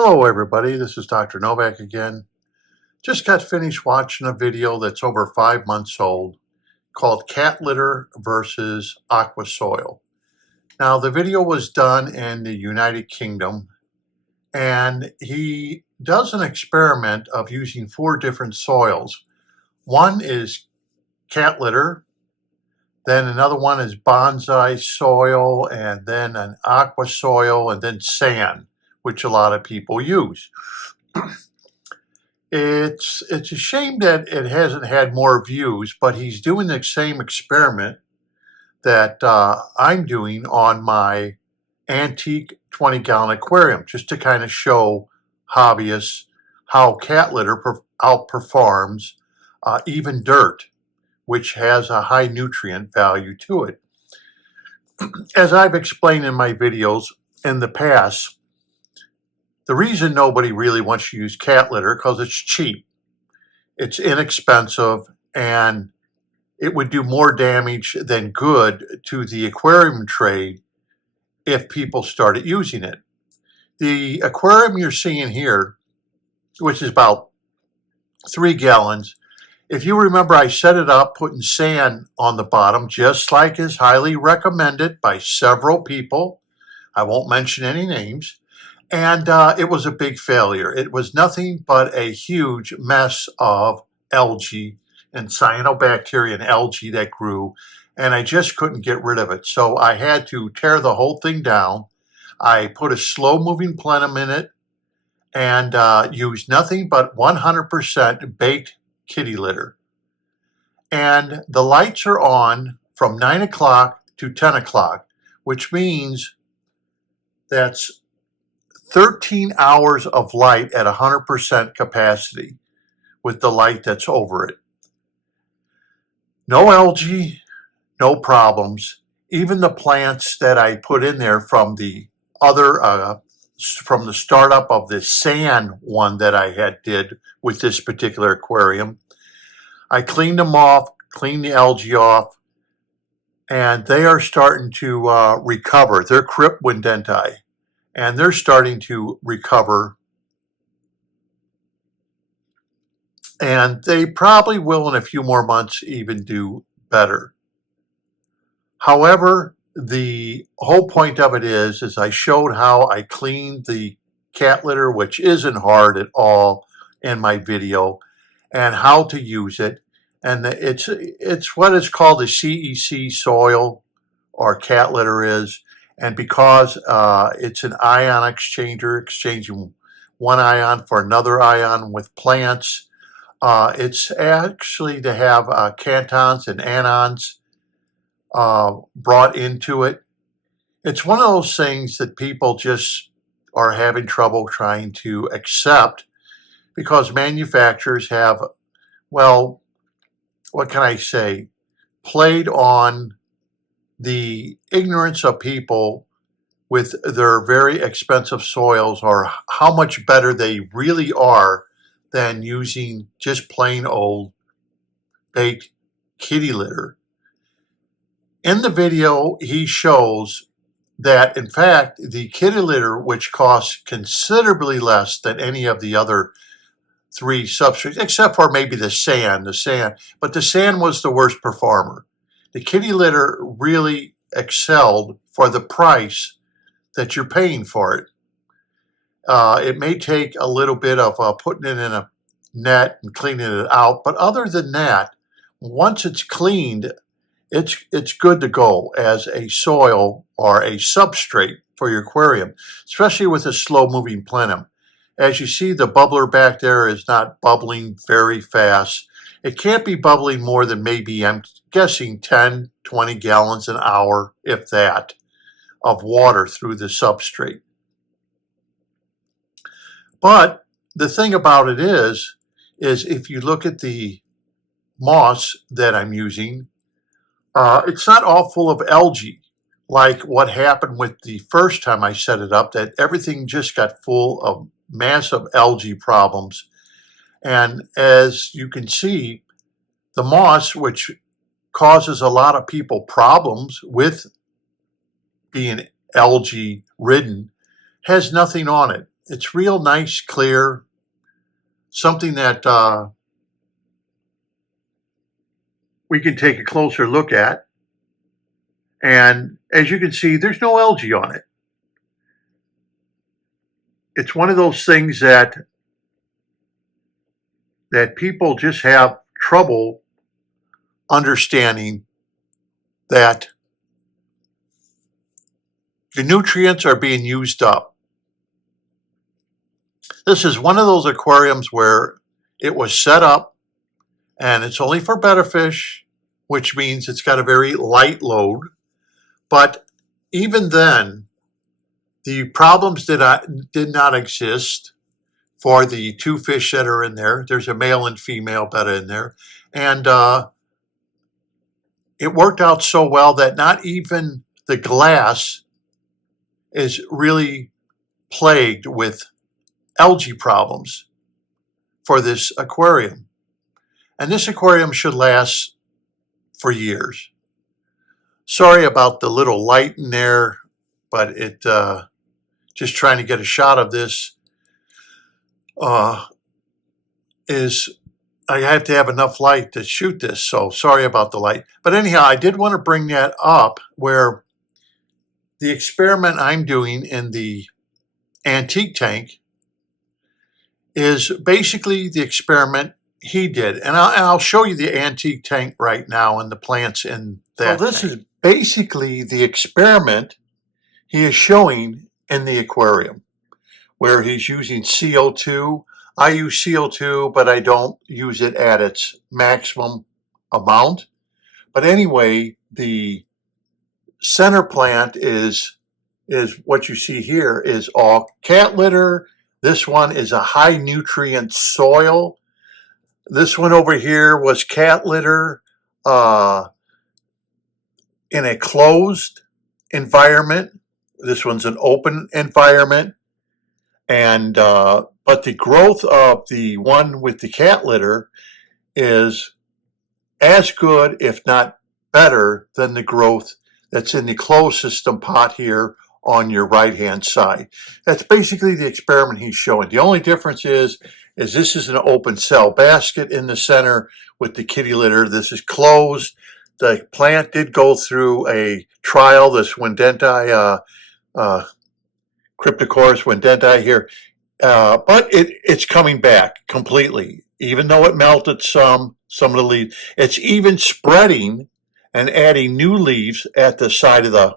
Hello everybody, this is Dr. Novak again. Just got finished watching a video that's over 5 months old called Cat Litter versus Aqua-soil. Now the video was done in the United Kingdom and he does an experiment of using 4 different soils. One is cat litter, then another one is bonsai soil, and then an aqua soil, and then sand, which a lot of people use. It's a shame that it hasn't had more views, but he's doing the same experiment that I'm doing on my antique 20-gallon aquarium, just to kind of show hobbyists how cat litter outperforms even dirt, which has a high nutrient value to it. As I've explained in my videos in the past, the reason nobody really wants to use cat litter because it's cheap, it's inexpensive, and it would do more damage than good to the aquarium trade if people started using it. The aquarium you're seeing here, which is about 3 gallons, if you remember, I set it up putting sand on the bottom, just like is highly recommended by several people. I won't mention any names. And it was a big failure. It was nothing but a huge mess of algae and cyanobacteria and algae that grew, and I just couldn't get rid of it. So I had to tear the whole thing down. I put a slow-moving plenum in it and used nothing but 100% baked kitty litter. And the lights are on from 9 o'clock to 10 o'clock, which means that's 13 hours of light at 100% capacity with the light that's over it. No algae, no problems. Even the plants that I put in there from the from the startup of the sand one that I did with this particular aquarium, I cleaned them off, cleaned the algae off, and they are starting to recover. They're cryptwindenti, and they're starting to recover. And they probably will in a few more months even do better. However, the whole point of it is I showed how I cleaned the cat litter, which isn't hard at all, in my video, and how to use it. And it's what is called a CEC soil, or cat litter is. And because it's an ion exchanger, exchanging one ion for another ion with plants, it's actually to have cantons and anions brought into it. It's one of those things that people just are having trouble trying to accept because manufacturers have, well, what can I say, played on the ignorance of people with their very expensive soils, or how much better they really are than using just plain old baked kitty litter. In the video, he shows that, in fact, the kitty litter, which costs considerably less than any of the other 3 substrates, except for maybe the sand, but the sand was the worst performer. The kitty litter really excelled for the price that you're paying for it. It may take a little bit of putting it in a net and cleaning it out, but other than that, once it's cleaned, it's good to go as a soil or a substrate for your aquarium, especially with a slow-moving plenum. As you see, the bubbler back there is not bubbling very fast. It can't be bubbling more than maybe, I'm guessing, 10, 20 gallons an hour, if that, of water through the substrate. But the thing about it is if you look at the moss that I'm using, it's not all full of algae like what happened with the first time I set it up, that everything just got full of massive algae problems. And as you can see, the moss, which causes a lot of people problems with being algae ridden, has nothing on it. It's real nice, clear, something that we can take a closer look at. And as you can see, there's no algae on it. It's one of those things that people just have trouble understanding that the nutrients are being used up. This is one of those aquariums where it was set up and it's only for betta fish, which means it's got a very light load. But even then, the problems did not exist for the two fish that are in there. There's a male and female betta in there. And it worked out so well that not even the glass is really plagued with algae problems for this aquarium. And this aquarium should last for years. Sorry about the little light in there, but it just trying to get a shot of this is I have to have enough light to shoot this, so sorry about the light. But anyhow, I did want to bring that up where the experiment I'm doing in the antique tank is basically the experiment he did. And I'll show you the antique tank right now and the plants in that. So this is basically the experiment he is showing in the aquarium, where he's using CO2. I use CO2, but I don't use it at its maximum amount. But anyway, the center plant is what you see here is all cat litter. This one is a high nutrient soil. This one over here was cat litter in a closed environment. This one's an open environment. And but the growth of the one with the cat litter is as good, if not better, than the growth that's in the closed system pot here on your right-hand side. That's basically the experiment he's showing. The only difference is this is an open cell basket in the center with the kitty litter. This is closed. The plant did go through a trial, this Wendenti, Cryptocoris Wendenti here, but it's coming back completely. Even though it melted some of the leaves, it's even spreading and adding new leaves at the side of the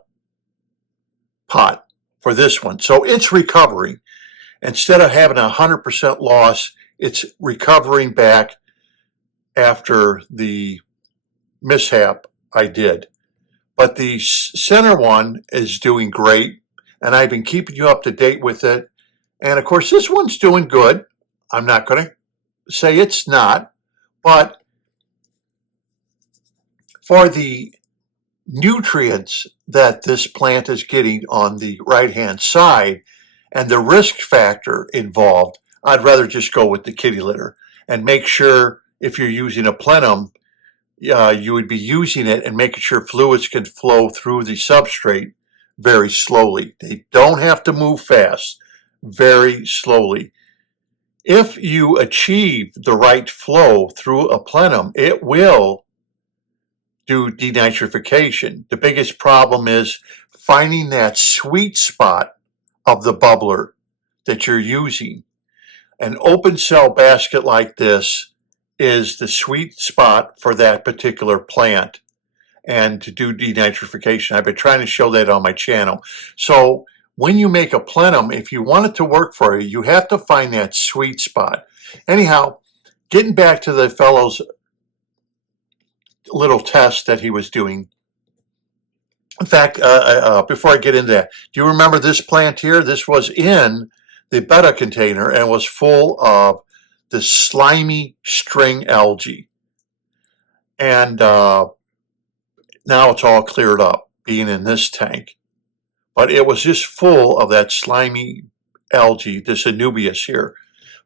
pot for this one. So it's recovering. Instead of having 100% loss, it's recovering back after the mishap I did. But the center one is doing great, and I've been keeping you up to date with it. And of course, this one's doing good. I'm not going to say it's not, but for the nutrients that this plant is getting on the right-hand side and the risk factor involved, I'd rather just go with the kitty litter and make sure if you're using a plenum, you would be using it and making sure fluids can flow through the substrate very slowly. They don't have to move fast, very slowly. If you achieve the right flow through a plenum, it will do denitrification. The biggest problem is finding that sweet spot of the bubbler that you're using. An open cell basket like this is the sweet spot for that particular plant and to do denitrification. I've been trying to show that on my channel. So when you make a plenum, if you want it to work for you, you have to find that sweet spot. Anyhow, getting back to the fellow's little test that he was doing. In fact, before I get into that, do you remember this plant here? This was in the betta container and was full of the slimy string algae. And now it's all cleared up, being in this tank. But it was just full of that slimy algae, this Anubias here.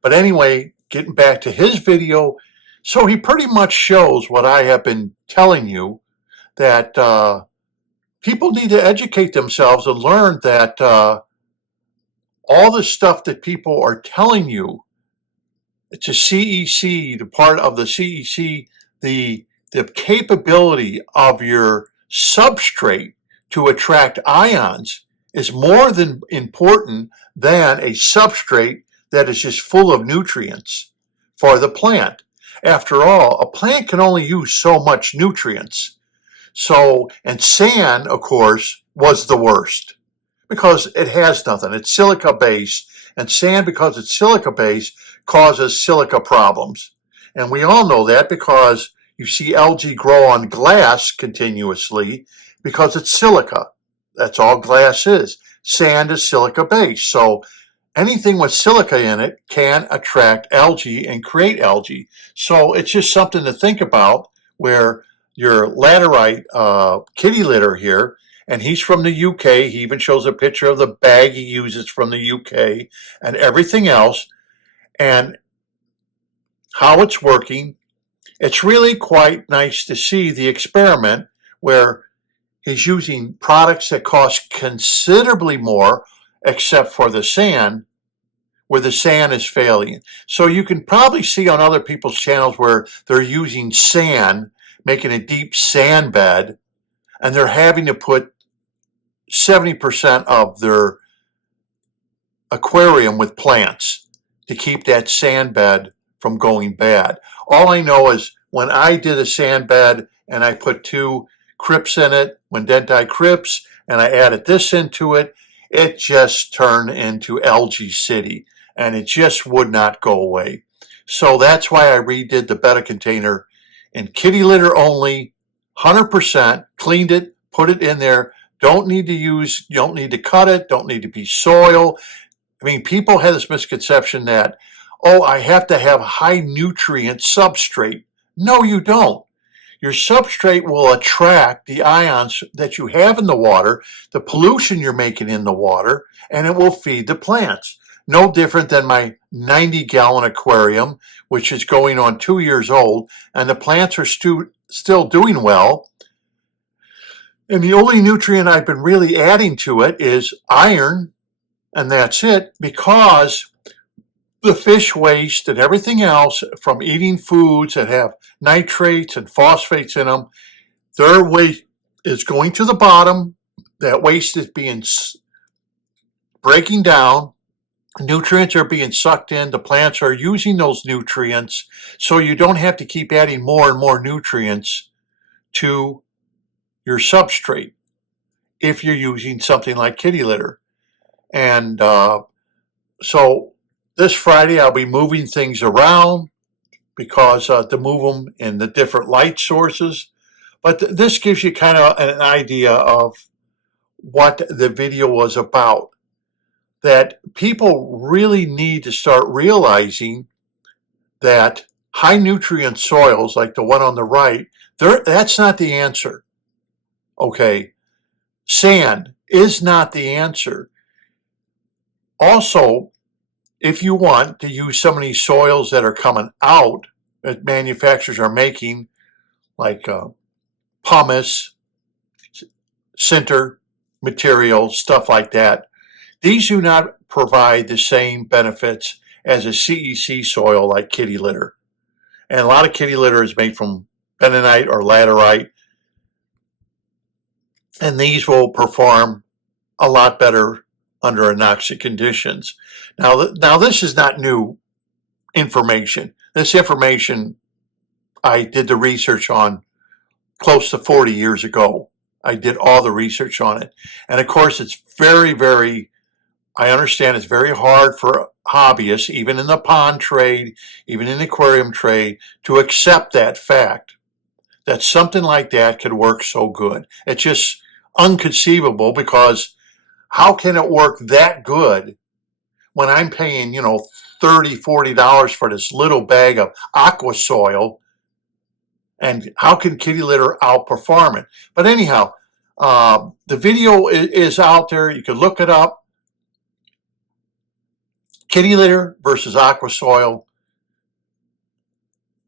But anyway, getting back to his video, so he pretty much shows what I have been telling you, that people need to educate themselves and learn that all the stuff that people are telling you, it's a CEC, the part of the CEC, the capability of your substrate to attract ions is more than important than a substrate that is just full of nutrients for the plant. After all, a plant can only use so much nutrients. So, and sand, of course, was the worst because it has nothing. It's silica based, and sand, because it's silica based, causes silica problems. And we all know that because you see algae grow on glass continuously because it's silica. That's all glass is. Sand is silica based. So anything with silica in it can attract algae and create algae. So it's just something to think about, where your laterite kitty litter here, and he's from the UK. He even shows a picture of the bag he uses from the UK and everything else and how it's working. It's really quite nice to see the experiment where he's using products that cost considerably more, except for the sand, where the sand is failing. So you can probably see on other people's channels where they're using sand, making a deep sand bed, and they're having to put 70% of their aquarium with plants to keep that sand bed from going bad. All I know is when I did a sand bed and I put 2 crypts in it, Wendenti crypts, and I added this into it, it just turned into algae city, and it just would not go away. So that's why I redid the betta container in kitty litter only, 100%, cleaned it, put it in there. Don't need to cut it, don't need to be soil. I mean, people have this misconception that, oh, I have to have high nutrient substrate. No, you don't. Your substrate will attract the ions that you have in the water, the pollution you're making in the water, and it will feed the plants. No different than my 90-gallon aquarium, which is going on 2 years old, and the plants are still doing well. And the only nutrient I've been really adding to it is iron, and that's it, because the fish waste and everything else from eating foods that have nitrates and phosphates in them, their waste is going to the bottom. That waste is being breaking down. Nutrients are being sucked in. The plants are using those nutrients, so you don't have to keep adding more and more nutrients to your substrate if you're using something like kitty litter. And so this Friday I'll be moving things around because to move them in the different light sources. But this gives you kind of an idea of what the video was about. That people really need to start realizing that high nutrient soils like the one on the right, that's not the answer. Okay, sand is not the answer. Also, if you want to use some of these soils that are coming out that manufacturers are making, like pumice, sinter material, stuff like that, these do not provide the same benefits as a CEC soil like kitty litter. And a lot of kitty litter is made from bentonite or laterite, and these will perform a lot better under anoxic conditions. Now this is not new information. This information I did the research on close to 40 years ago. I did all the research on it. And of course, it's very, I understand it's very hard for hobbyists, even in the pond trade, even in the aquarium trade, to accept that fact, that something like that could work so good. It's just unconceivable, because how can it work that good when I'm paying, $30, $40 for this little bag of Aqua-soil, and how can kitty litter outperform it? But anyhow, the video is out there. You can look it up. Kitty litter versus Aqua-soil.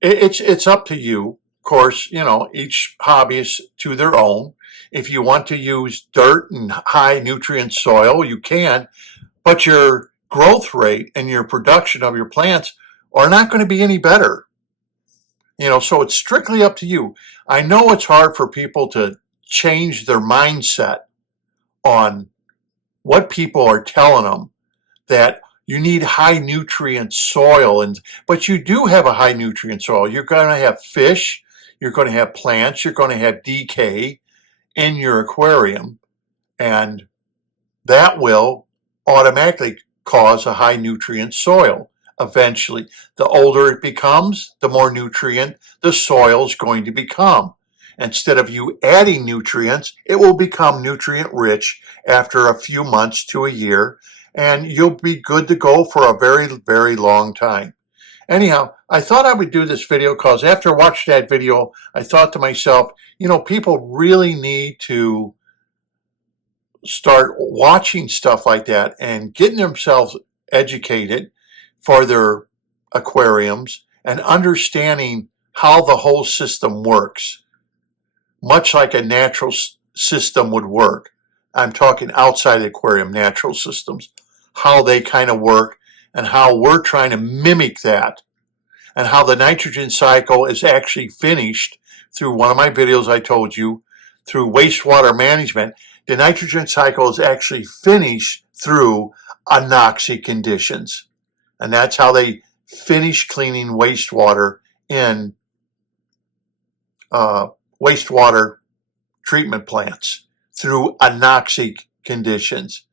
It's up to you. Of course, each hobbyist to their own. If you want to use dirt and high nutrient soil, you can. but your growth rate and your production of your plants are not going to be any better. So it's strictly up to you. I know it's hard for people to change their mindset on what people are telling them, that you need high nutrient soil, but you do have a high nutrient soil. You're going to have fish, you're going to have plants, you're going to have decay in your aquarium, and that will automatically cause a high nutrient soil. Eventually, the older it becomes, the more nutrient the soil is going to become. Instead of you adding nutrients, it will become nutrient rich after a few months to a year, and you'll be good to go for a very, very long time. Anyhow, I thought I would do this video because after watching that video, I thought to myself, people really need to start watching stuff like that and getting themselves educated for their aquariums and understanding how the whole system works, much like a natural system would work. I'm talking outside the aquarium, natural systems, how they kind of work and how we're trying to mimic that, and how the nitrogen cycle is actually finished through one of my videos I told you, through wastewater management. The nitrogen cycle is actually finished through anoxic conditions. And that's how they finish cleaning wastewater in wastewater treatment plants, through anoxic conditions.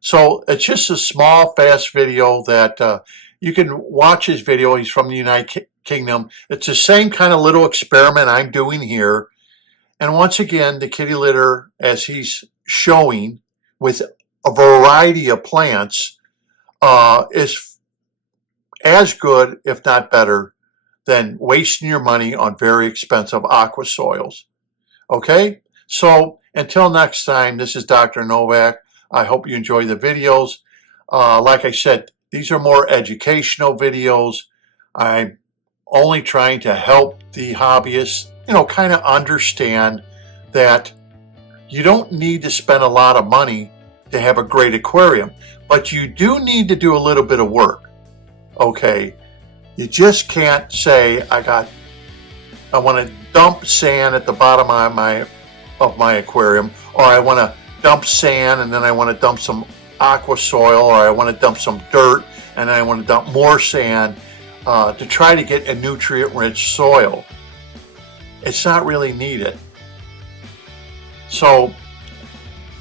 So it's just a small, fast video that you can watch his video. He's from the United Kingdom. It's the same kind of little experiment I'm doing here. And once again, the kitty litter, as he's showing, with a variety of plants, is as good, if not better, than wasting your money on very expensive aqua soils. Okay? So until next time, this is Dr. Novak. I hope you enjoy the videos. Like I said, these are more educational videos. I'm only trying to help the hobbyists, kind of understand that you don't need to spend a lot of money to have a great aquarium, but you do need to do a little bit of work. Okay, you just can't say, I want to dump sand at the bottom of my aquarium, or I want to dump sand and then I want to dump some aqua soil, or I want to dump some dirt and then I want to dump more sand to try to get a nutrient-rich soil. It's not really needed. So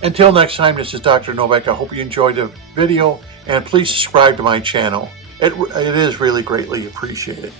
until next time, this is Dr. Novak. I hope you enjoyed the video, and please subscribe to my channel. It is really greatly appreciated.